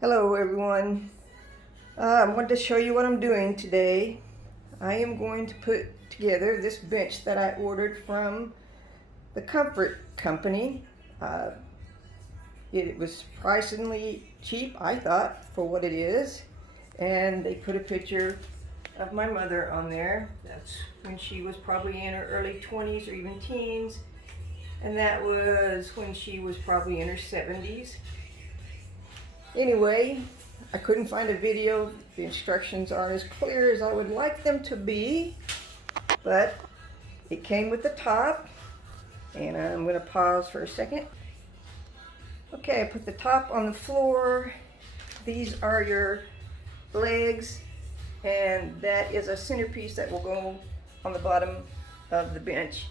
Hello everyone. I wanted to show you what I'm doing today. I am going to put together this bench that I ordered from the Comfort Company. Uh, it was surprisingly cheap, I thought, for what it is. And they put a picture of my mother on there. That's when she was probably in her early 20s or even teens. And that was when she was probably in her 70s. Anyway, I couldn't find a video. The instructions aren't as clear as I would like them to be, but it came with the top, and I'm going to pause for a second. Okay, I put the top on the floor. These are your legs, and that is a centerpiece that will go on the bottom of the bench.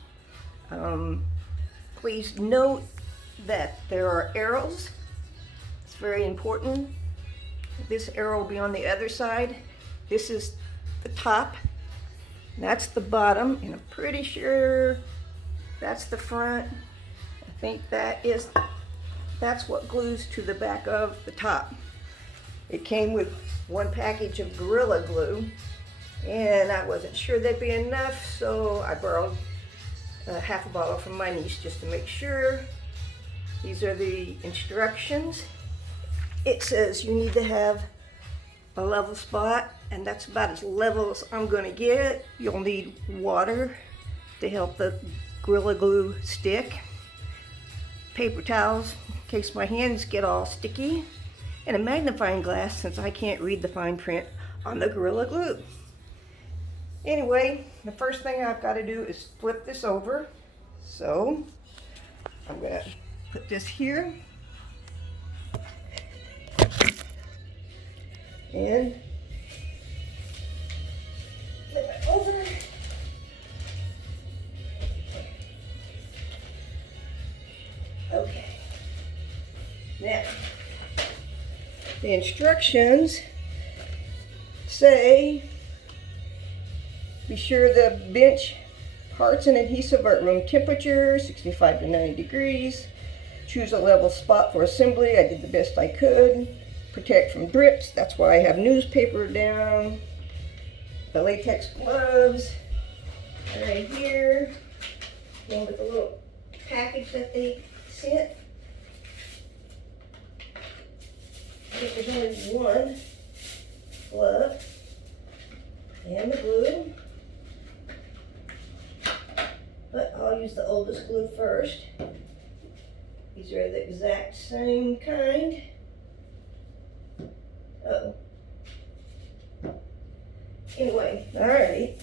Please note that there are arrows. It's very important. This arrow will be on the other side. This is the top. That's the bottom, and I'm pretty sure that's the front. I think that's what glues to the back of the top. It came with one package of Gorilla Glue, and I wasn't sure that'd be enough, so I borrowed half a bottle from my niece just to make sure. These are the instructions. It says you need to have a level spot, and that's about as level as I'm going to get. You'll need water to help the Gorilla Glue stick, paper towels in case my hands get all sticky, and a magnifying glass since I can't read the fine print on the Gorilla Glue. Anyway, the first thing I've got to do is flip this over. So I'm going to put this here. And flip it over. Okay. Now, the instructions say be sure the bench parts and adhesive are at room temperature, 65 to 90 degrees. Choose a level spot for assembly. I did the best I could. Protect from drips, that's why I have newspaper down. The latex gloves right here, along with the little package that they sent. I think there's only one glove, and the glue. But I'll use the oldest glue first. These are the exact same kind. Uh-oh. Anyway, all right.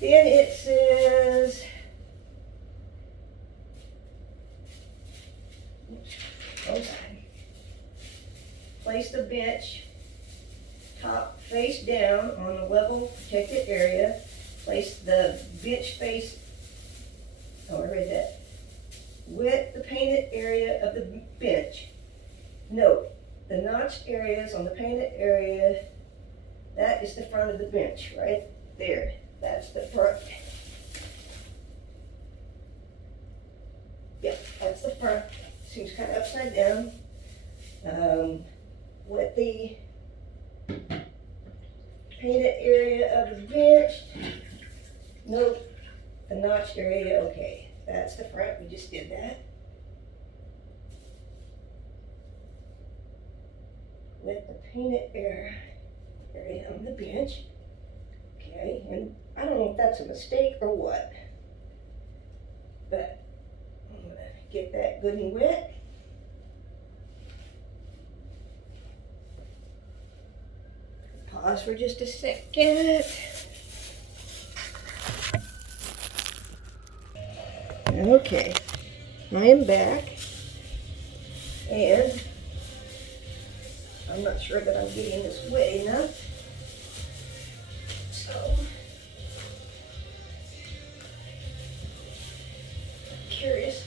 Then it says, place the bench top face down on the level protected area. Place the bench face, oh, I read that, with the painted area of the bench. Note, the notched areas on the painted area, that is the front of the bench, right there. That's the front. Yep, that's the front. Seems kind of upside down. With the painted area of the bench, note the notched area, okay. That's the front, we just did that. With the painted area on the bench. Okay, and I don't know if that's a mistake or what, but I'm gonna get that good and wet. Pause for just a second. Okay, I am back, and I'm not sure that I'm getting this wet enough. So, I'm curious.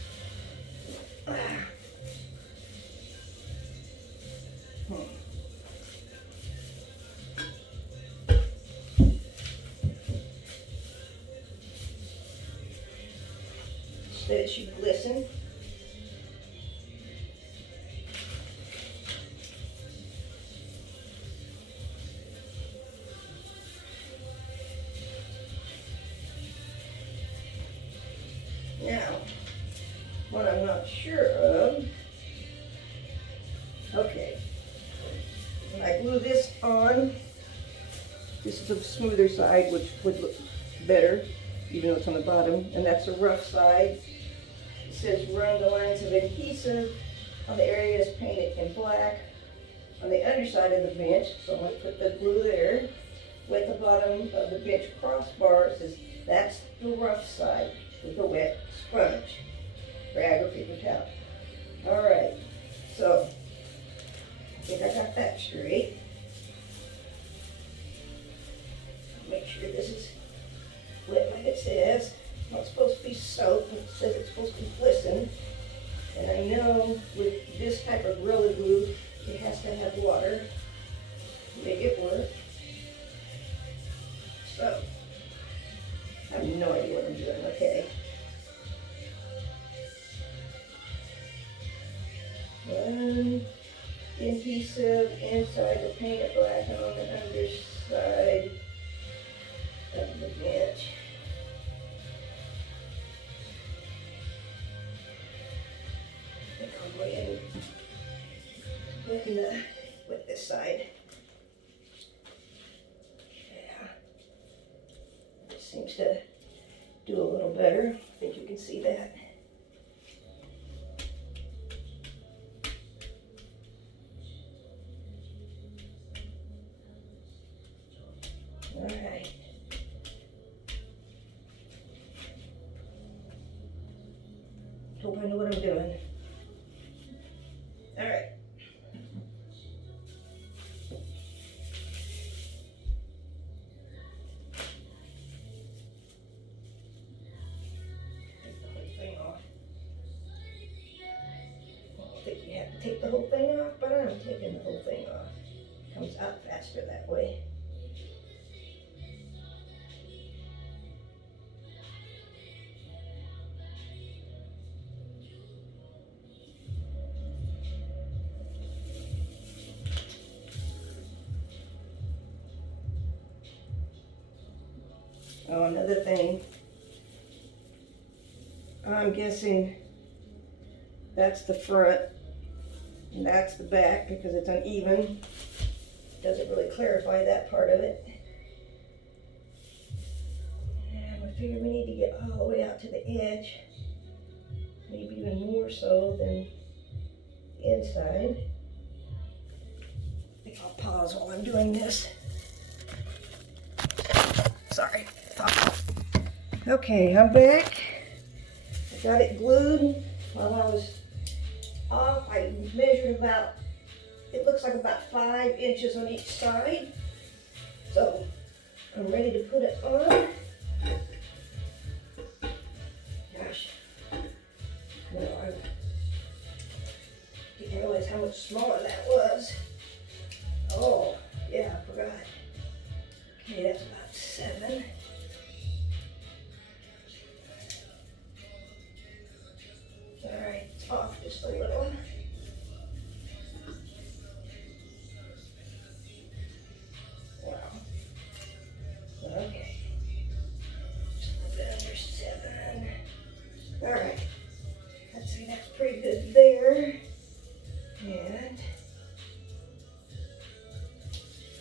So it should glisten. Okay. When I glue this on, this is the smoother side, which would look better, even though it's on the bottom, and that's the rough side. It says run the lines of adhesive on the areas painted in black on the underside of the bench. So I'm going to put the glue there. With the bottom of the bench crossbar, it says that's the rough side with the wet sponge, rag or paper towel. All right, so I think I got that straight. Make sure this is wet like it says. It's not supposed to be soap, but it says it's supposed to glisten. And I know with this type of Gorilla Glue, it has to have water to make it work. So, I have no idea what I'm doing, okay. One adhesive inside the painted black and on the underside of the bench. I think I'll go ahead and with this side. Yeah. It seems to do a little better. I think you can see that. All right. Hope I know what I'm doing. All right. Take the whole thing off. I don't think you have to take the whole thing off, but I'm taking the whole thing off. It comes out faster that way. Oh, another thing. I'm guessing that's the front and that's the back because it's uneven. Doesn't really clarify that part of it. And I figure we need to get all the way out to the edge. Maybe even more so than the inside. I think I'll pause while I'm doing this. Sorry. Okay, I'm back. I got it glued. While I was off, I measured about, it looks like about 5 inches on each side. So I'm ready to put it on. Gosh, no, I didn't realize how much smaller that was. Oh, yeah, I forgot. Okay, that's about 7. Alright, it's off just a little. Wow. Okay. Just a little bit under 7. Alright. I'd say that's pretty good there. And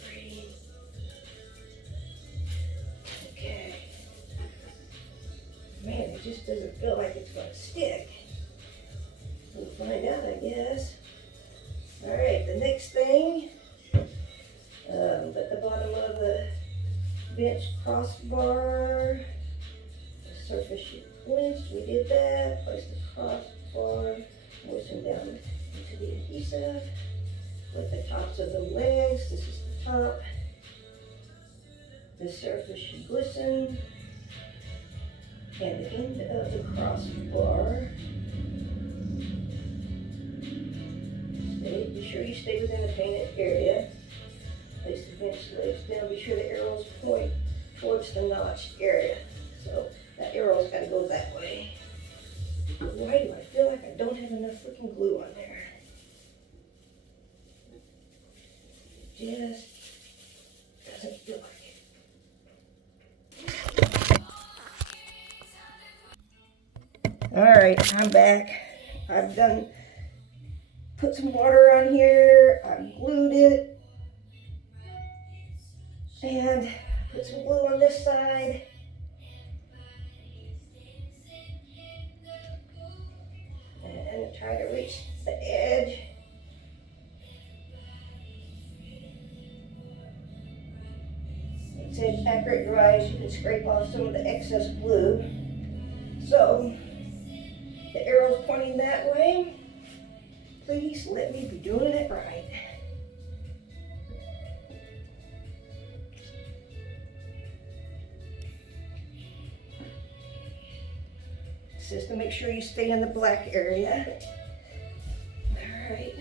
3. Okay. Man, it just doesn't feel like it's going to stick. We'll find out, I guess. All right, the next thing, at the bottom of the bench crossbar, the surface should clinch. We did that. Place the crossbar, moisten down into the adhesive. With the tops of the legs, this is the top. The surface should glisten. And the end of the crossbar. Be sure you stay within the painted area. Place the bench legs down. Be sure the arrows point towards the notched area. So that arrow's got to go that way. Why do I feel like I don't have enough freaking glue on there? It just doesn't feel like it. All right, I'm back. I've done put some water on here. I glued it. And put some glue on this side. And try to reach the edge. It said accurate dry, you can scrape off some of the excess glue. So the arrow's pointing that way. Please let me be doing it right. It says to make sure you stay in the black area. All right.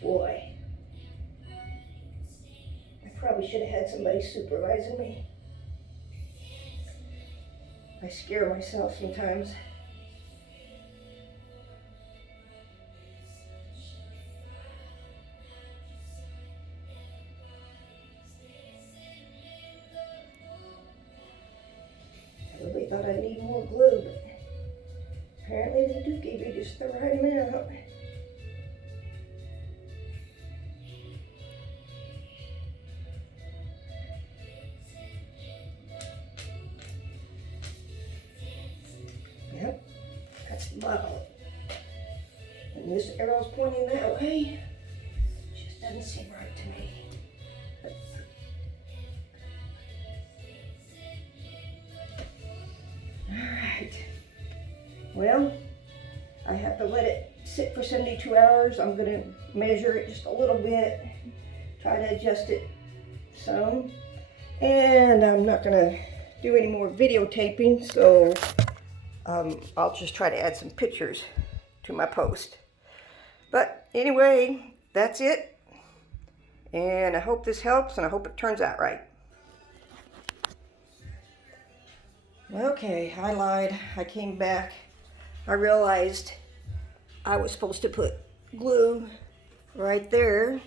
Boy, I probably should have had somebody supervising me. I scare myself sometimes. I really thought I'd need more glue, but apparently they do give you just the right amount. Yep, that's the bottom. And this arrow's pointing that way. Just doesn't seem right to me. Alright. Well, I have to let it sit for 72 hours. I'm going to measure it just a little bit, try to adjust it some. And I'm not going to do any more videotaping, so I'll just try to add some pictures to my post. But anyway, that's it. And I hope this helps, and I hope it turns out right. Okay, I lied. I came back. I realized I was supposed to put glue right there,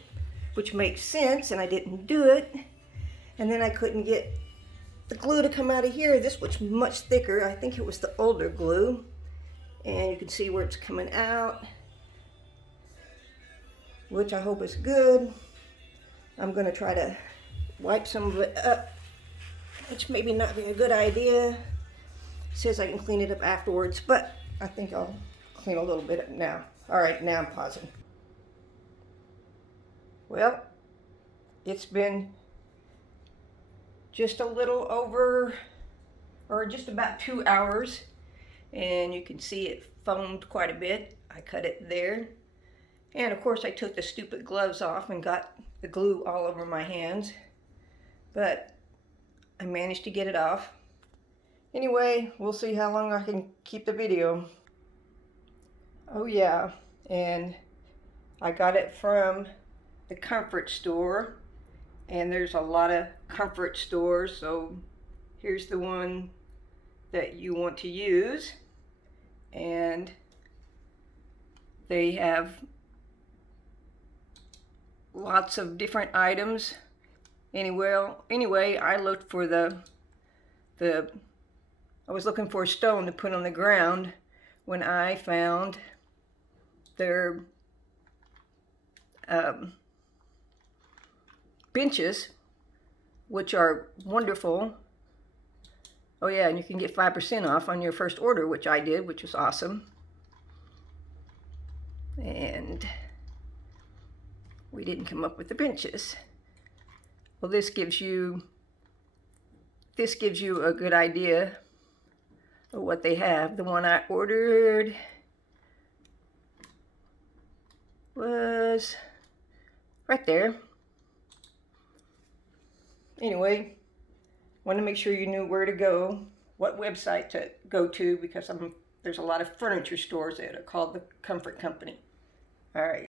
which makes sense, and I didn't do it. And then I couldn't get the glue to come out of here. This was much thicker. I think it was the older glue. And you can see where it's coming out, which I hope is good. I'm going to try to wipe some of it up, which maybe not be a good idea. It says I can clean it up afterwards, but I think I'll clean a little bit up now. All right, now I'm pausing. Well, it's been just a little over, or just about 2 hours, and you can see it foamed quite a bit. I cut it there, and of course I took the stupid gloves off and got the glue all over my hands, but I managed to get it off. Anyway, we'll see how long I can keep the video. Oh yeah, and I got it from the comfort store, and there's a lot of comfort stores, so here's the one that you want to use. And they have lots of different items. Anyway, I looked for I was looking for a stone to put on the ground when I found their benches, which are wonderful. Oh yeah, and you can get 5% off on your first order, which I did, which was awesome. And we didn't come up with the benches. Well, this gives you a good idea of what they have. The one I ordered was right there. Anyway, want to make sure you knew where to go, what website to go to, because there's a lot of furniture stores that are called the Comfort Company. All right.